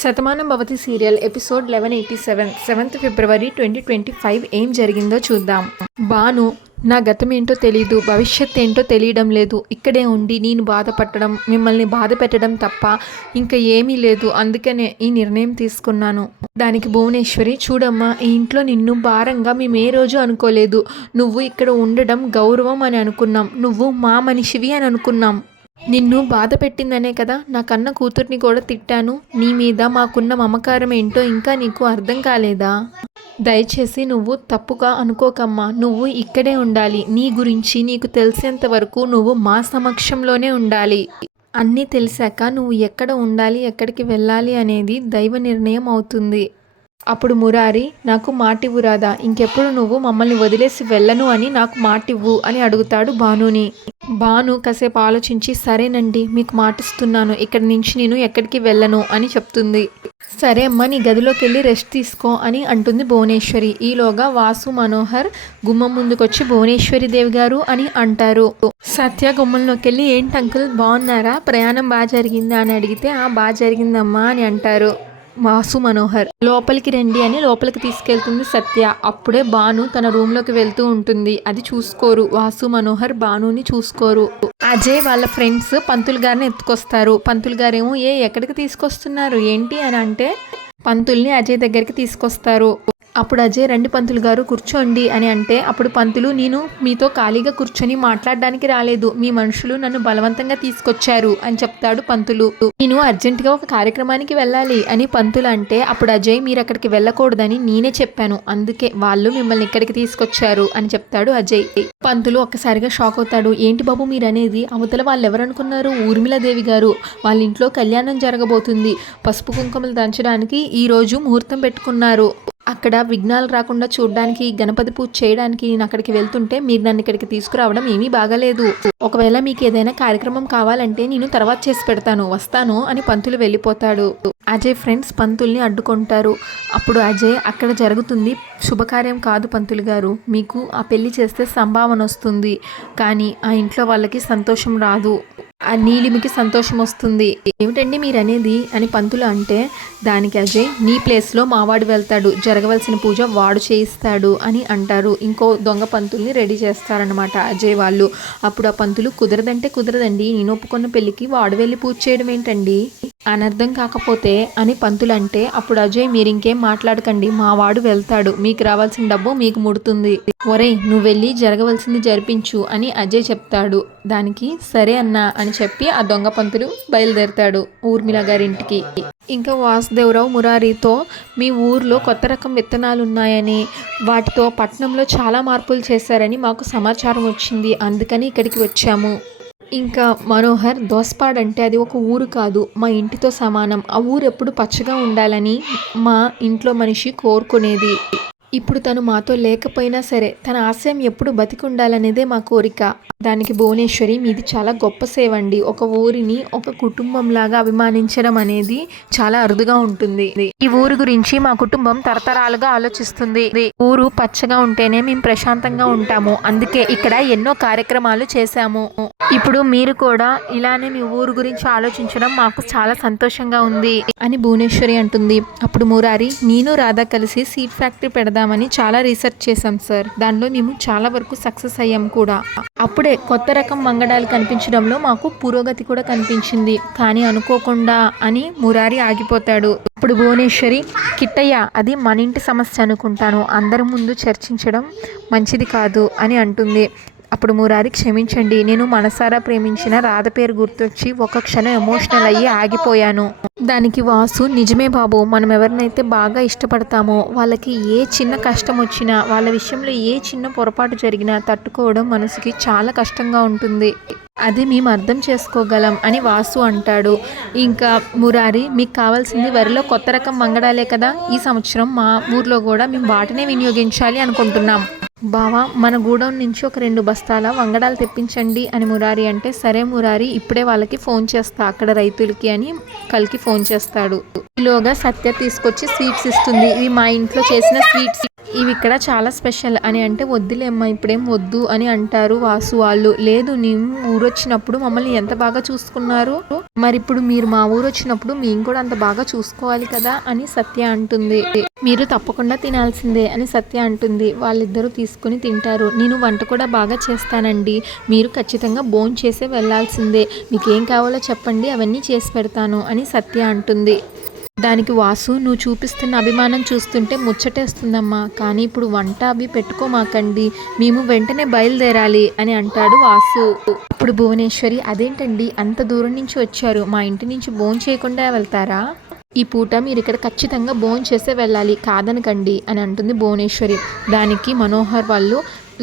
Shatamanam Bhavati serial episode 1187 7th ఫిబ్రవరి 2025 ఏం జరిగిందో చూద్దాం. బాను నా గతం ఏంటో తెలీదు, భవిష్యత్ ఏంటో తెలియడం లేదు. ఇక్కడే ఉండి నేను బాధపడడం, మిమ్మల్ని బాధ పెట్టడం తప్ప ఇంకా ఏమీ లేదు. అందుకనే ఈ నిర్ణయం తీసుకున్నాను. దానికి భువనేశ్వరి, చూడమ్మా, ఈ ఇంట్లో నిన్ను భారంగా మేము ఏ రోజు అనుకోలేదు. నువ్వు ఇక్కడ ఉండడం గౌరవం అని అనుకున్నాం. నువ్వు మా మనిషివి అని అనుకున్నాం. నిన్ను బాధ పెట్టిందనే కదా నా కన్న కూతుర్ని కూడా తిట్టాను. నీ మీద మాకున్న మమకారం ఏంటో ఇంకా నీకు అర్థం కాలేదా? దయచేసి నువ్వు తప్పుగా అనుకోకమ్మా. నువ్వు ఇక్కడే ఉండాలి. నీ గురించి నీకు తెలిసేంత వరకు నువ్వు మా సమక్షంలోనే ఉండాలి. అన్నీ తెలిసాక నువ్వు ఎక్కడ ఉండాలి, ఎక్కడికి వెళ్ళాలి అనేది దైవ నిర్ణయం అవుతుంది. అప్పుడు మురారి, నాకు మాటివ్వు రాదా, ఇంకెప్పుడు నువ్వు మమ్మల్ని వదిలేసి వెళ్ళను అని నాకు మాటివ్వు అని అడుగుతాడు భానుని. భాను కాసేపు ఆలోచించి, సరేనండి, మీకు మాటిస్తున్నాను, ఇక్కడి నుంచి నేను ఎక్కడికి వెళ్ళను అని చెప్తుంది. సరే అమ్మ, నీ గదిలోకి వెళ్ళి రెస్ట్ తీసుకో అని అంటుంది భువనేశ్వరి. ఈలోగా వాసు మనోహర్ గుమ్మం ముందుకొచ్చి భువనేశ్వరి దేవి గారు అని అంటారు. సత్య గుమ్మంలోకి వెళ్ళి, ఏంటి అంకుల్ బాగున్నారా, ప్రయాణం బాగా జరిగిందా అని అడిగితే, బాగా జరిగిందమ్మా అని అంటారు వాసు మనోహర్. లోపలికి రండి అని లోపలికి తీసుకెళ్తుంది సత్య. అప్పుడే భాను తన రూమ్లోకి వెళ్తూ ఉంటుంది. అది చూసుకోరు వాసు మనోహర్, భానుని చూసుకోరు. అజయ్ వాళ్ళ ఫ్రెండ్స్ పంతులు గారిని ఎత్తుకొస్తారు. పంతులు గారేమో, ఎక్కడికి తీసుకొస్తున్నారు ఏంటి అని అంటే, పంతుల్ని అజయ్ దగ్గరికి తీసుకొస్తారు. అప్పుడు అజయ్, రండి పంతులు గారు కూర్చోండి అని అంటే, అప్పుడు పంతులు, నేను మీతో ఖాళీగా కూర్చొని మాట్లాడడానికి రాలేదు, మీ మనుషులు నన్ను బలవంతంగా తీసుకొచ్చారు అని చెప్తాడు పంతులు. నేను అర్జెంటుగా ఒక కార్యక్రమానికి వెళ్ళాలి అని పంతులు అంటే, అప్పుడు అజయ్, మీరు అక్కడికి వెళ్ళకూడదని నేనే చెప్పాను, అందుకే వాళ్ళు మిమ్మల్ని ఇక్కడికి తీసుకొచ్చారు అని చెప్తాడు అజయ్. పంతులు ఒక్కసారిగా షాక్ అవుతాడు. ఏంటి బాబు మీరు అనేది, అవతల వాళ్ళు ఎవరనుకున్నారు, ఊర్మిళాదేవి గారు, వాళ్ళ ఇంట్లో కళ్యాణం జరగబోతుంది, పసుపు కుంకుమలు దంచడానికి ఈరోజు ముహూర్తం పెట్టుకున్నారు. అక్కడ విఘ్నాలు రాకుండా చూడడానికి, గణపతి పూజ చేయడానికి నేను అక్కడికి వెళ్తుంటే మీరు నన్ను ఇక్కడికి తీసుకురావడం ఏమీ బాగాలేదు. ఒకవేళ మీకు ఏదైనా కార్యక్రమం కావాలంటే నేను తర్వాత చేసి పెడతాను, వస్తాను అని పంతులు వెళ్ళిపోతాడు. అజయ్ ఫ్రెండ్స్ పంతుల్ని అడ్డుకుంటారు. అప్పుడు అజయ్, అక్కడ జరుగుతుంది శుభకార్యం కాదు పంతులు గారు, మీకు ఆ పెళ్లి చేస్తే సంభావన వస్తుంది, కానీ ఆ ఇంట్లో వాళ్ళకి సంతోషం రాదు, ఆ నీలిమికి సంతోషం వస్తుంది. ఏమిటండి మీరు అనేది అని పంతులు అంటే, దానికి అజయ్, నీ ప్లేస్లో మావాడు వెళ్తాడు, జరగవలసిన పూజ వాడు చేయిస్తాడు అని అంటారు. ఇంకో దొంగ పంతుల్ని రెడీ చేస్తారనమాట అజయ్ వాళ్ళు. అప్పుడు ఆ పంతులు, కుదరదంటే కుదరదండి, నేను ఒప్పుకున్న పెళ్ళికి వాడు వెళ్ళి పూజ చేయడం ఏంటండి, అనర్థం కాకపోతే అని పంతులు అంటే, అప్పుడు అజయ్, మీరు ఇంకేం మాట్లాడకండి, మా వాడు వెళ్తాడు, మీకు రావాల్సిన డబ్బు మీకు ముడుతుంది, ఒరేయ్ నువ్వు వెళ్ళి జరగవలసింది జరిపించు అని అజయ్ చెప్తాడు. దానికి సరే అన్నా అని చెప్పి ఆ దొంగ పంతులు బయలుదేరుతాడు ఊర్మిళ గారింటికి. ఇంకా వాసుదేవరావు మురారితో, మీ ఊర్లో కొత్త రకం విత్తనాలు ఉన్నాయని, వాటితో పట్నంలో చాలా మార్పులు చేశారని మాకు సమాచారం వచ్చింది, అందుకని ఇక్కడికి వచ్చాము. ఇంకా మనోహర్, దోసపాడంటే అది ఒక ఊరు కాదు, మా ఇంటితో సమానం, ఆ ఊరు ఎప్పుడు పచ్చగా ఉండాలని మా ఇంట్లో మనిషి కోరుకునేది. ఇప్పుడు తను మాతో లేకపోయినా సరే తన ఆశయం ఎప్పుడు బతికి ఉండాలనేదే మా కోరిక. దానికి భువనేశ్వరి, మీది చాలా గొప్ప సేవ అండి, ఒక ఊరిని ఒక కుటుంబంలాగా అభిమానించడం అనేది చాలా అరుదుగా ఉంటుంది. ఈ ఊరు గురించి మా కుటుంబం తరతరాలుగా ఆలోచిస్తుంది. ఊరు పచ్చగా ఉంటేనే మేము ప్రశాంతంగా ఉంటాము, అందుకే ఇక్కడ ఎన్నో కార్యక్రమాలు చేశాము. ఇప్పుడు మీరు కూడా ఇలానే మీ ఊరు గురించి ఆలోచించడం మాకు చాలా సంతోషంగా ఉంది అని భువనేశ్వరి అంటుంది. అప్పుడు మురారి, నేను రాధా కలిసి సీడ్ ఫ్యాక్టరీ పెడదామని చాలా రీసెర్చ్ చేశాం సార్, దానిలో మేము చాలా వరకు సక్సెస్ అయ్యాం కూడా. అప్పుడే కొత్త రకం మంగడాలు కనిపించడంలో మాకు పురోగతి కూడా కనిపించింది, కానీ అనుకోకుండా అని మురారి ఆగిపోతాడు. అప్పుడు భువనేశ్వరి, కిట్టయ్య, అది మన ఇంటి సమస్య అనుకుంటాను, అందరి ముందు చర్చించడం మంచిది కాదు అని అంటుంది. అప్పుడు మురారి, క్షమించండి, నేను మనసారా ప్రేమించిన రాధ పేరు గుర్తొచ్చి ఒక క్షణం ఎమోషనల్ అయ్యి ఆగిపోయాను. దానికి వాసు, నిజమే బాబు, మనం ఎవరినైతే బాగా ఇష్టపడతామో వాళ్ళకి ఏ చిన్న కష్టం వచ్చినా, వాళ్ళ విషయంలో ఏ చిన్న పొరపాటు జరిగినా తట్టుకోవడం మనసుకి చాలా కష్టంగా ఉంటుంది, అది మేము అర్థం చేసుకోగలం అని వాసు అంటాడు. ఇంకా మురారి, మీకు కావాల్సింది వరిలో కొత్త రకం మంగడాలే కదా, ఈ సంవత్సరం మా ఊర్లో కూడా మేము వాటినే వినియోగించాలి అనుకుంటున్నాం. బావా, మన గూడౌన్ నుంచి ఒక 2 బస్తాల వంగడాలు తెప్పించండి అని మురారి అంటే, సరే మురారి, ఇప్పుడే వాళ్ళకి ఫోన్ చేస్తా అక్కడ రైతులకి అని కల్కి ఫోన్ చేస్తాడు. ఈలోగా సత్య తీసుకొచ్చి స్వీట్స్ ఇస్తుంది. ఇవి మా ఇంట్లో చేసిన స్వీట్స్, ఇవి ఇక్కడ చాలా స్పెషల్ అని అంటే వద్దులేమ్మా ఇప్పుడేం వద్దు అని అంటారు వాసు వాళ్ళు. లేదు మేము ఊరొచ్చినప్పుడు మమ్మల్ని ఎంత బాగా చూసుకున్నారు, మరి ఇప్పుడు మీరు మా ఊరు వచ్చినప్పుడు మేము కూడా అంత బాగా చూసుకోవాలి కదా అని సత్య అంటుంది. మీరు తప్పకుండా తినాల్సిందే అని సత్య అంటుంది. వాళ్ళిద్దరూ తీసుకుని తింటారు. నేను వంట కూడా బాగా చేస్తానండి, మీరు ఖచ్చితంగా భోంచేసే వెళ్ళాల్సిందే, మీకేం కావాలో చెప్పండి అవన్నీ చేసి పెడతాను అని సత్య అంటుంది. దానికి వాసు, నువ్వు చూపిస్తున్న అభిమానం చూస్తుంటే ముచ్చటేస్తుందమ్మా, కానీ ఇప్పుడు వంట అవి పెట్టుకోమాకండి, మేము వెంటనే బయలుదేరాలి అని అంటాడు వాసు. ఇప్పుడు భువనేశ్వరి, అదేంటండి అంత దూరం నుంచి వచ్చారు, మా ఇంటి నుంచి భోజనం చేయకుండా వెళ్తారా, ఈ పూట మీరు ఇక్కడ ఖచ్చితంగా భోజనం చేసే వెళ్ళాలి, కాదనకండి అని అంటుంది భువనేశ్వరి. దానికి మనోహర్ వాళ్ళు,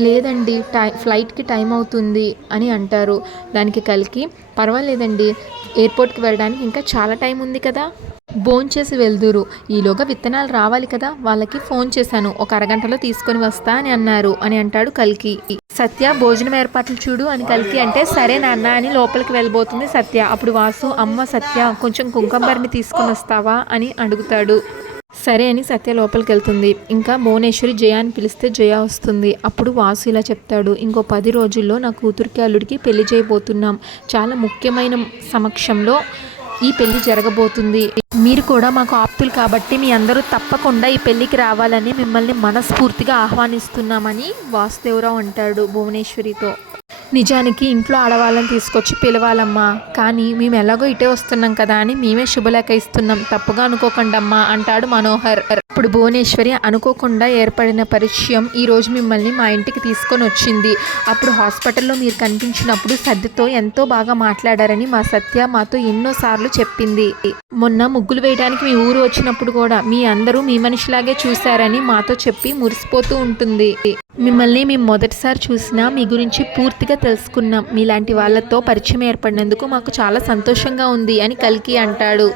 లేదండి ఫ్లైట్కి టైం అవుతుంది అని అంటారు. దానికి కలికి, పర్వాలేదండి ఎయిర్పోర్ట్కి వెళ్ళడానికి ఇంకా చాలా టైం ఉంది కదా, భోంచేసి వెళ్దురు, ఈలోగా విత్తనాలు రావాలి కదా, వాళ్ళకి ఫోన్ చేశాను, ఒక అరగంటలో తీసుకొని వస్తా అని అన్నారు అని అంటాడు కల్కి. సత్య, భోజనం ఏర్పాట్లు చూడు అని కల్కి అంటే, సరే నాన్న అని లోపలికి వెళ్ళబోతుంది సత్య. అప్పుడు వాసు, అమ్మ సత్య కొంచెం కుంకుమబరిని తీసుకొని వస్తావా అని అడుగుతాడు. సరే అని సత్య లోపలికి వెళ్తుంది. ఇంకా భువనేశ్వరి జయ అని పిలిస్తే జయ వస్తుంది. అప్పుడు వాసు ఇలా చెప్తాడు, ఇంకో 10 రోజుల్లో నా కూతురికి అల్లుడికి పెళ్లి చేయబోతున్నాం, చాలా ముఖ్యమైన సమక్షంలో ఈ పెళ్లి జరగబోతుంది, మీరు కూడా మాకు ఆప్తులు కాబట్టి మీ అందరూ తప్పకుండా ఈ పెళ్లికి రావాలని మిమ్మల్ని మనస్ఫూర్తిగా ఆహ్వానిస్తున్నామని వాసుదేవరావు అంటాడు భువనేశ్వరితో. నిజానికి ఇంట్లో ఆడవాళ్ళని తీసుకొచ్చి పిలవాలమ్మా, కానీ మేము ఎలాగో ఇటే వస్తున్నాం కదా అని మేమే శుభలేఖ ఇస్తున్నాం, తప్పుగా అనుకోకండమ్మా అంటాడు మనోహర్. ఇప్పుడు భువనేశ్వరి అనుకోకుండా ఏర్పడిన పరిచయం ఈరోజు మిమ్మల్ని మా ఇంటికి తీసుకొని వచ్చింది. అప్పుడు హాస్పిటల్లో మీరు కనిపించినప్పుడు సద్యతో ఎంతో బాగా మాట్లాడారని మా సత్య మాతో ఎన్నోసార్లు చెప్పింది. మొన్న ముగ్గులు వేయడానికి మీ ఊరు వచ్చినప్పుడు కూడా మీ అందరూ మీ మనిషిలాగే చూశారని మాతో చెప్పి మురిసిపోతూ ఉంటుంది. మిమ్మల్ని మేము మొదటిసారి చూసినా మీ గురించి పూర్తిగా తెలుసుకున్నాం, మీలాంటి వాళ్ళతో పరిచయం ఏర్పడినందుకు మాకు చాలా సంతోషంగా ఉంది అని కల్కి అంటాడు.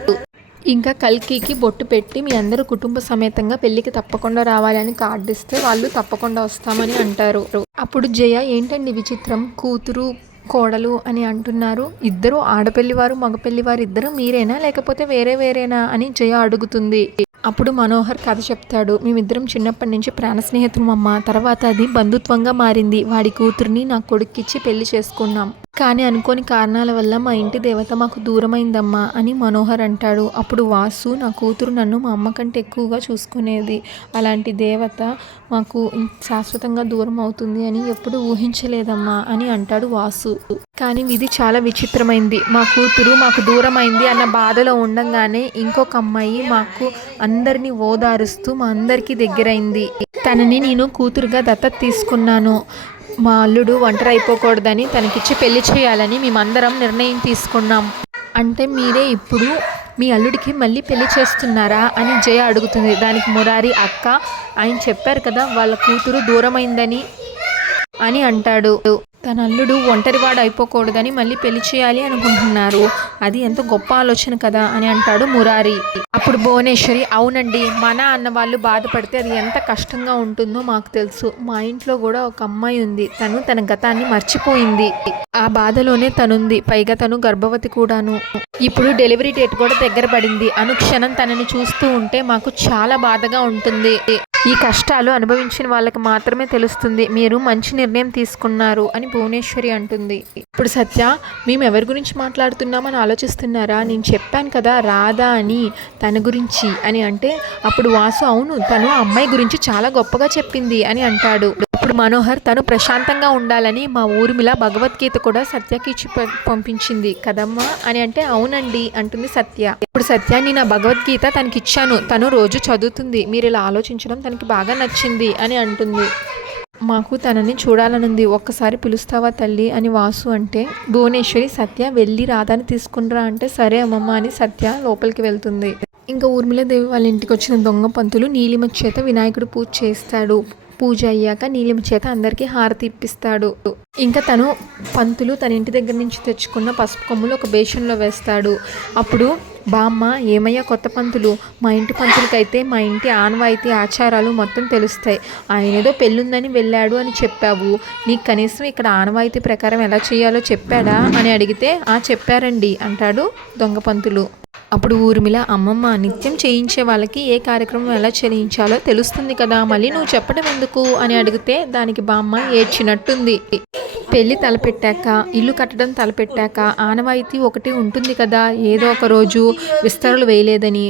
ఇంకా కల్కికి బొట్టు పెట్టి మీ అందరూ కుటుంబ సమేతంగా పెళ్ళికి తప్పకుండా రావాలని కార్డు ఇస్తే వాళ్ళు తప్పకుండా వస్తామని అంటారు. అప్పుడు జయ, ఏంటండి విచిత్రం, కూతురు కోడలు అని అంటున్నారు, ఇద్దరు ఆడపెళ్లివారు మగపెళ్లివారు ఇద్దరు మీరేనా లేకపోతే వేరే వేరేనా అని జయ అడుగుతుంది. అప్పుడు మనోహర్ కథ చెప్తాడు, మేమిద్దరం చిన్నప్పటి నుంచి ప్రాణ స్నేహితులం అమ్మ, తర్వాత అది బంధుత్వంగా మారింది, వాడి కూతుర్ని నా కొడుక్కిచ్చి పెళ్లి చేసుకున్నాం, కానీ అనుకోని కారణాల వల్ల మా ఇంటి దేవత మాకు దూరమైందమ్మా అని మనోహర్ అంటాడు. అప్పుడు వాసు, నా కూతురు నన్ను మా అమ్మ కంటే ఎక్కువగా చూసుకునేది, అలాంటి దేవత మాకు శాశ్వతంగా దూరం అవుతుంది అని ఎప్పుడు ఊహించలేదమ్మా అని అంటాడు వాసు. కానీ ఇది చాలా విచిత్రమైంది, మా కూతురు మాకు దూరమైంది అన్న బాధలో ఉండంగానే ఇంకొక అమ్మాయి మాకు అందరినీ ఓదారుస్తూ మా అందరికీ దగ్గరైంది, తనని నేను కూతురుగా దత్తత తీసుకున్నాను, మా అల్లుడు ఒంటరి అయిపోకూడదని తనకిచ్చి పెళ్లి చేయాలని మేమందరం నిర్ణయం తీసుకున్నాం, అంటే మీరే ఇప్పుడు మీ అల్లుడికి మళ్ళీ పెళ్లి చేస్తున్నారా అని జయ అడుగుతుంది. దానికి మురారి, అక్క ఆయన చెప్పారు కదా వాళ్ళ కూతురు దూరమైందని అని అంటాడు, తన అల్లుడు ఒంటరివాడు అయిపోకూడదని మళ్ళీ పెళ్లి చేయాలి అనుకుంటున్నారు, అది ఎంతో గొప్ప ఆలోచన కదా అని అంటాడు మురారి. అప్పుడు భువనేశ్వరి, అవునండి మన అన్న వాళ్ళు బాధపడితే అది ఎంత కష్టంగా ఉంటుందో మాకు తెలుసు, మా ఇంట్లో కూడా ఒక అమ్మాయి ఉంది, తను తన గతాన్ని మర్చిపోయింది, ఆ బాధలోనే తనుంది, పైగా తను గర్భవతి కూడాను, ఇప్పుడు డెలివరీ డేట్ కూడా దగ్గర పడింది, అనుక్షణం తనని చూస్తూ ఉంటే మాకు చాలా బాధగా ఉంటుంది, ఈ కష్టాలు అనుభవించిన వాళ్ళకి మాత్రమే తెలుస్తుంది, మీరు మంచి నిర్ణయం తీసుకున్నారు అని భువనేశ్వరి అంటుంది. ఇప్పుడు సత్య, మేము ఎవరి గురించి మాట్లాడుతున్నామని ఆలోచిస్తున్నారా, నేను చెప్పాను కదా రాధా అని, తన గురించి అని అంటే, అప్పుడు వాసు, అవును తను అమ్మాయి గురించి చాలా గొప్పగా చెప్పింది అని అంటాడు. ఇప్పుడు మనోహర్, తను ప్రశాంతంగా ఉండాలని మా ఊర్మిళ భగవద్గీత కూడా సత్యకి ఇచ్చి పంపించింది కదమ్మా అని అంటే, అవునండి అంటుంది సత్య. ఇప్పుడు సత్య, నేను ఆ భగవద్గీత తనకిచ్చాను, తను రోజు చదువుతుంది, మీరు ఇలా ఆలోచించడం తనకి బాగా నచ్చింది అని అంటుంది. మాకు తనని చూడాలనుంది, ఒక్కసారి పిలుస్తావా తల్లి అని వాసు అంటే, భువనేశ్వరి, సత్య వెళ్ళి రాధాని తీసుకునిరా అంటే, సరే అమ్మమ్మ అని సత్య లోపలికి వెళ్తుంది. ఇంకా ఊర్మిళదేవి వాళ్ళ ఇంటికి వచ్చిన దొంగ పంతులు నీలిమ చేత వినాయకుడు పూజ చేస్తాడు. పూజ అయ్యాక నీలిమ చేత అందరికీ హారతి ఇప్పిస్తాడు. ఇంకా తను పంతులు తన ఇంటి దగ్గర నుంచి తెచ్చుకున్న పసుపు కొమ్ములు ఒక బేషన్లో వేస్తాడు. అప్పుడు బామ్మ, ఏమయ్యా కొత్త పంతులు, మా ఇంటి పంతులకైతే మా ఇంటి ఆనవాయితీ ఆచారాలు మొత్తం తెలుస్తాయి, ఆయన ఏదో పెళ్ళుందని వెళ్ళాడు అని చెప్పావు, నీకు కనీసం ఇక్కడ ఆనవాయితీ ప్రకారం ఎలా చేయాలో చెప్పాడా అని అడిగితే, చెప్పారండి అంటాడు దొంగ పంతులు. అప్పుడు ఊర్మిళ, అమ్మమ్మ నిత్యం చేయించే వాళ్ళకి ఏ కార్యక్రమం ఎలా చేయించాలో తెలుస్తుంది కదా, మళ్ళీ నువ్వు చెప్పడం ఎందుకు అని అడిగితే దానికి బామ్మ ఏడ్చినట్టుంది. పెళ్ళి తలపెట్టాక, ఇల్లు కట్టడం తలపెట్టాక ఆనవాయితీ ఒకటి ఉంటుంది కదా, ఏదో ఒక రోజు విస్తరలు వేయలేదని,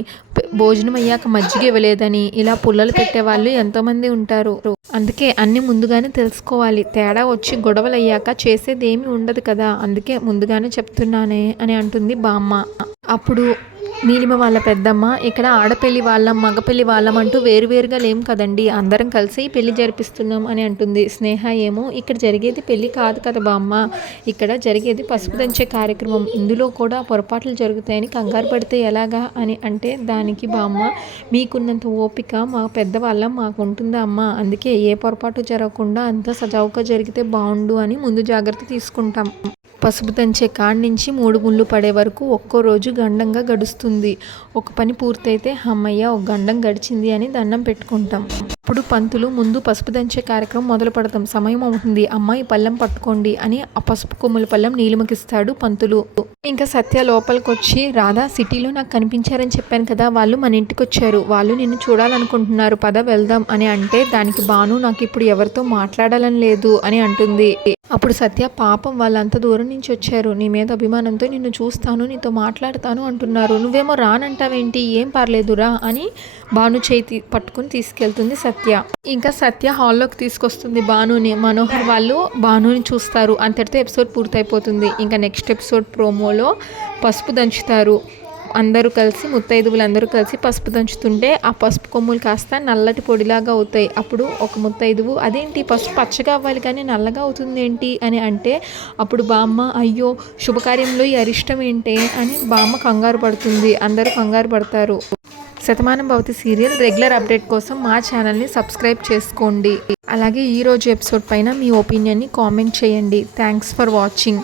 భోజనం అయ్యాక మజ్జిగ ఇవ్వలేదని, ఇలా పుల్లలు పెట్టేవాళ్ళు ఎంతోమంది ఉంటారు. అందుకే అన్ని ముందుగానే తెలుసుకోవాలి. తేడా వచ్చి గొడవలు అయ్యాక చేసేది ఏమీ ఉండదు కదా, అందుకే ముందుగానే చెప్తున్నానే అని అంటుంది బామ్మ. అప్పుడు నీలిమ వాళ్ళ పెద్దమ్మ, ఇక్కడ ఆడపెళ్లి వాళ్ళం మగపెళ్లి వాళ్ళం అంటూ వేరువేరుగా లేం కదండి, అందరం కలిసి పెళ్లి జరిపిస్తున్నాం అని అంటుంది. స్నేహ ఏమో, ఇక్కడ జరిగేది పెళ్లి కాదు కదా బామ్మ, ఇక్కడ జరిగేది పసుపు దంచే కార్యక్రమం, ఇందులో కూడా పొరపాట్లు జరుగుతాయని కంగారు పడితే ఎలాగా అని అంటే దానికి బామ్మ, మీకున్నంత ఓపిక మా పెద్దవాళ్ళం మాకు ఉంటుందా అమ్మ, అందుకే ఏ పొరపాటు జరగకుండా అంతా సజావుగా జరిగితే బాగుండు అని ముందు జాగ్రత్త తీసుకుంటాం. పసుపు దంచే కాడి నుంచి 3 గుండ్లు పడే వరకు ఒక్కో రోజు గండంగా గడుస్తుంది. ఒక పని పూర్తయితే అమ్మయ్య ఒక గండం గడిచింది అని దండం పెట్టుకుంటాం. అప్పుడు పంతులు, ముందు పసుపు దంచే కార్యక్రమం మొదలు పెడతాం, సమయం అవుతుంది, అమ్మాయి పళ్ళెం పట్టుకోండి అని ఆ పసుపు కొమ్ముల పళ్ళెం నీలిమకిస్తాడు పంతులు. ఇంకా సత్య లోపలికి వచ్చి, రాధా సిటీలో నాకు కనిపించారని చెప్పాను కదా, వాళ్ళు మన ఇంటికి వచ్చారు, వాళ్ళు నిన్ను చూడాలనుకుంటున్నారు, పద వెళ్దాం అని అంటే దానికి బాను, నాకు ఇప్పుడు ఎవరితో మాట్లాడాలని లేదు అని అంటుంది. అప్పుడు సత్య, పాపం వాళ్ళంత దూరం నుంచి వచ్చారు, నీ మీద అభిమానంతో నిన్ను చూస్తాను, నీతో మాట్లాడతాను అంటున్నారు, నువ్వేమో రానంటావేంటి, ఏం పర్లేదురా అని భాను చేతి పట్టుకుని తీసుకెళ్తుంది సత్య. ఇంకా సత్య హాల్లోకి తీసుకొస్తుంది భానుని. మనోహర్ వాళ్ళు భానుని చూస్తారు. అంతటితో ఎపిసోడ్ పూర్తయిపోతుంది. ఇంకా నెక్స్ట్ ఎపిసోడ్ ప్రోమోలో పసుపు దంచుతారు. అందరూ కలిసి, ముత్తైదువులందరూ కలిసి పసుపు దంచుతుంటే ఆ పసుపు కొమ్ములు కాస్త నల్లటి పొడిలాగా అవుతాయి. అప్పుడు ఒక ముత్తైదువు, అదేంటి పసుపు పచ్చగా అవ్వాలి కానీ నల్లగా అవుతుంది ఏంటి అని అంటే అప్పుడు బామ్మ, అయ్యో శుభకార్యంలో ఈ అరిష్టం ఏంటి అని బామ్మ కంగారు పడుతుంది. అందరూ కంగారు పడతారు. Shatamanam Bhavati serial regular update కోసం మా ఛానల్ని సబ్స్క్రైబ్ చేసుకోండి. అలాగే ఈరోజు ఎపిసోడ్ పైన మీ ఒపీనియన్ని కామెంట్ చేయండి. Thanks for watching.